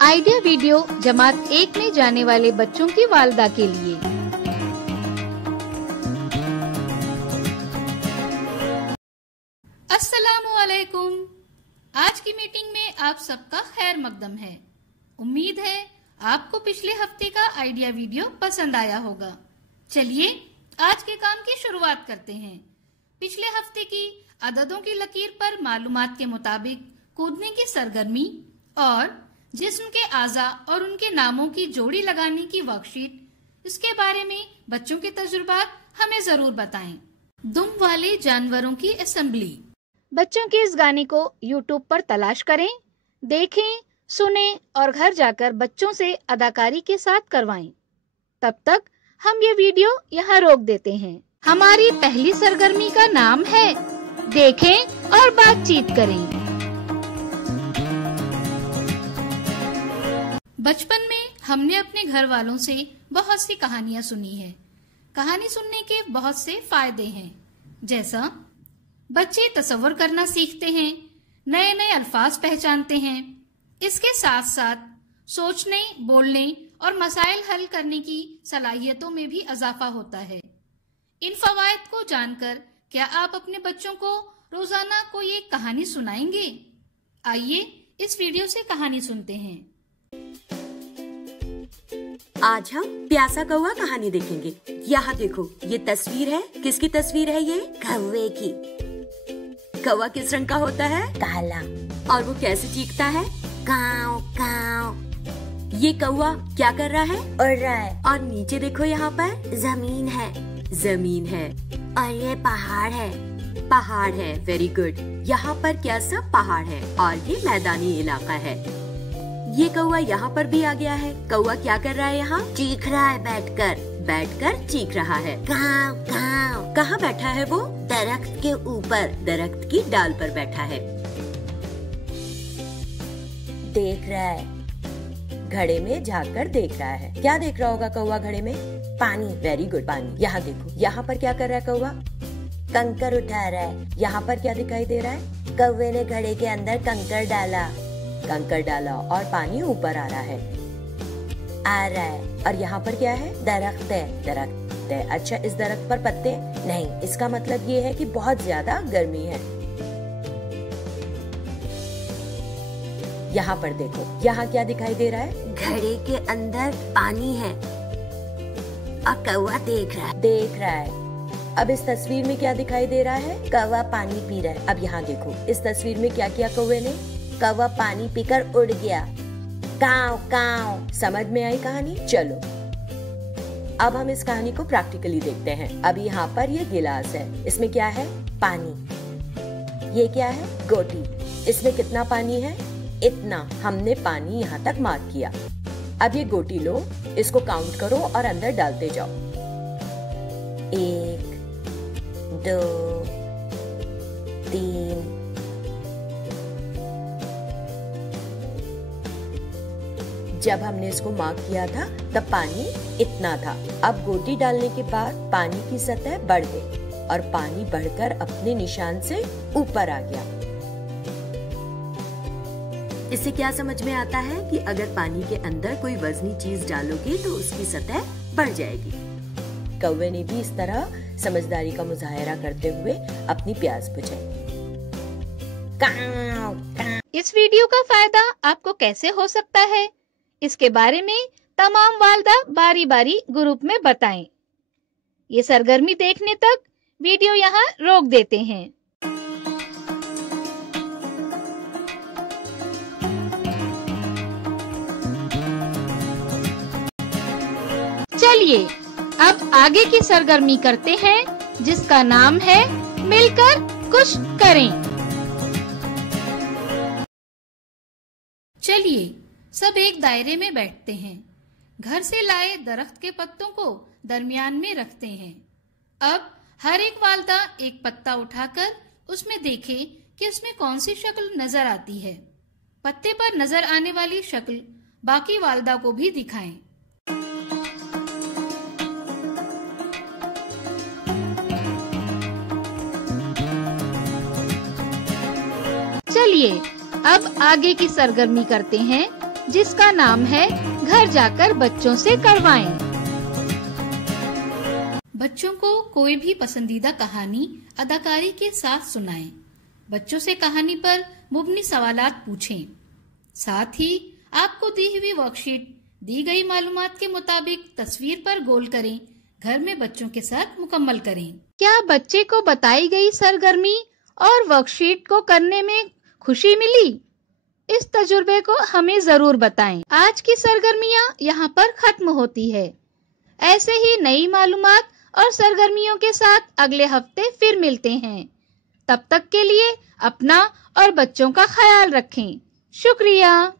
Idea video जमात 1 में जाने वाले बच्चों की वालिदा के लिए। अस्सलामुअलैकुम। आज की मीटिंग में आप सबका खैर मकदम है। उम्मीद है आपको पिछले हफ्ते का आइडिया वीडियो पसंद आया होगा। चलिए आज के काम की शुरुआत करते हैं। पिछले हफ्ते की अददों की लकीर पर मालूमात के मुताबिक कूदने की सरगर्मी और जिस्म के आज़ा और उनके नामों की जोड़ी लगाने की वर्कशीट, इसके बारे में बच्चों के तजुर्बात हमें जरूर बताएं। दुम वाले जानवरों की असेंबली। बच्चों के इस गाने को YouTube पर तलाश करें, देखें, सुनें और घर जाकर बच्चों से अदाकारी के साथ करवाएं। तब तक हम ये वीडियो यहाँ रोक देते हैं। हमारी पहली सरगर्मी का नाम है देखें और बातचीत करें। बचपन में हमने अपने घर वालों से बहुत सी कहानियां सुनी है। कहानी सुनने के बहुत से फायदे हैं, जैसा बच्चे तसव्वुर करना सीखते हैं, नए नए अल्फाज पहचानते हैं। इसके साथ साथ सोचने, बोलने और मसाइल हल करने की सलाहियतों में भी इजाफा होता है। इन फवायद को जानकर क्या आप अपने बच्चों को रोजाना कोई एक कहानी सुनाएंगे? आइए इस वीडियो से कहानी सुनते हैं। आज हम प्यासा कौवा कहानी देखेंगे। यहाँ देखो, ये तस्वीर है। किसकी तस्वीर है ये? कौवे की। कौवा किस रंग का होता है? काला। और वो कैसे चीखता है? काव काव। ये कौवा क्या कर रहा है? उड़ रहा है। और नीचे देखो, यहाँ पर जमीन है। जमीन है। और ये पहाड़ है। पहाड़ है। Very good. यहाँ पर क्या सब पहाड़ है और ये मैदानी इलाका है। ये कौवा यहाँ पर भी आ गया है। कौवा क्या कर रहा है? यहाँ चीख रहा है। बैठकर चीख रहा है। काव काव। कहाँ बैठा है वो? दरख्त के ऊपर, दरख्त की डाल पर बैठा है। देख रहा है, घड़े में झांककर देख रहा है। क्या देख रहा होगा कौवा घड़े में? पानी। वेरी गुड, पानी। यहाँ देखो, यहाँ पर क्या कर रहा है कौवा? कंकर उठा रहा है। यहाँ पर क्या दिखाई दे रहा है? कौवे ने घड़े के अंदर कंकर डाला और पानी ऊपर आ रहा है। और यहाँ पर क्या है? दरख्त है। अच्छा, इस दरख्त पर पत्ते नहीं, इसका मतलब ये है कि बहुत ज्यादा गर्मी है। यहाँ पर देखो, यहाँ क्या दिखाई दे रहा है? घड़े के अंदर पानी है और कौवा देख रहा है। अब इस तस्वीर में क्या दिखाई दे रहा है? कौवा पानी पी रहा है। अब यहाँ देखो, इस तस्वीर में क्या किया कौवे ने? कौवा पानी पीकर उड़ गया। काव काव। समझ में आई कहानी? चलो अब हम इस कहानी को प्रैक्टिकली देखते हैं। अब यहाँ पर ये गिलास है, इसमें क्या है? पानी। ये क्या है? गोटी। इसमें कितना पानी है? इतना। हमने पानी यहाँ तक मार्क किया। अब ये गोटी लो, इसको काउंट करो और अंदर डालते जाओ। 1 2 3 जब हमने इसको मार्क किया था तब पानी इतना था। अब गोटी डालने के बाद पानी की सतह बढ़ गई और पानी बढ़कर अपने निशान से ऊपर आ गया। इससे क्या समझ में आता है कि अगर पानी के अंदर कोई वजनी चीज डालोगे तो उसकी सतह बढ़ जाएगी। कौवे ने भी इस तरह समझदारी का मुजाहरा करते हुए अपनी प्यास बुझाई। इस वीडियो का फायदा आपको कैसे हो सकता है, इसके बारे में तमाम वालिदा बारी बारी ग्रुप में बताएं। ये सरगर्मी देखने तक वीडियो यहाँ रोक देते हैं। चलिए अब आगे की सरगर्मी करते हैं, जिसका नाम है मिलकर कुछ करें। चलिए सब एक दायरे में बैठते हैं। घर से लाए दरख्त के पत्तों को दरमियान में रखते हैं। अब हर एक वालिदा एक पत्ता उठाकर उसमें देखे कि उसमें कौन सी शक्ल नजर आती है। पत्ते पर नजर आने वाली शक्ल बाकी वालिदा को भी दिखाएं। चलिए अब आगे की सरगर्मी करते हैं, जिसका नाम है घर जाकर बच्चों से करवाएं। बच्चों को कोई भी पसंदीदा कहानी अदाकारी के साथ सुनाएं। बच्चों से कहानी पर मुबनी सवालात पूछें। साथ ही आपको दी हुई वर्कशीट दी गई मालूमात के मुताबिक तस्वीर पर गोल करें। घर में बच्चों के साथ मुकम्मल करें। क्या बच्चे को बताई गई सरगर्मी और वर्कशीट को करने में खुशी मिली? इस तजुर्बे को हमें जरूर बताएं। आज की सरगर्मियां यहाँ पर खत्म होती है। ऐसे ही नई मालूमात और सरगर्मियों के साथ अगले हफ्ते फिर मिलते हैं। तब तक के लिए अपना और बच्चों का ख्याल रखें। शुक्रिया।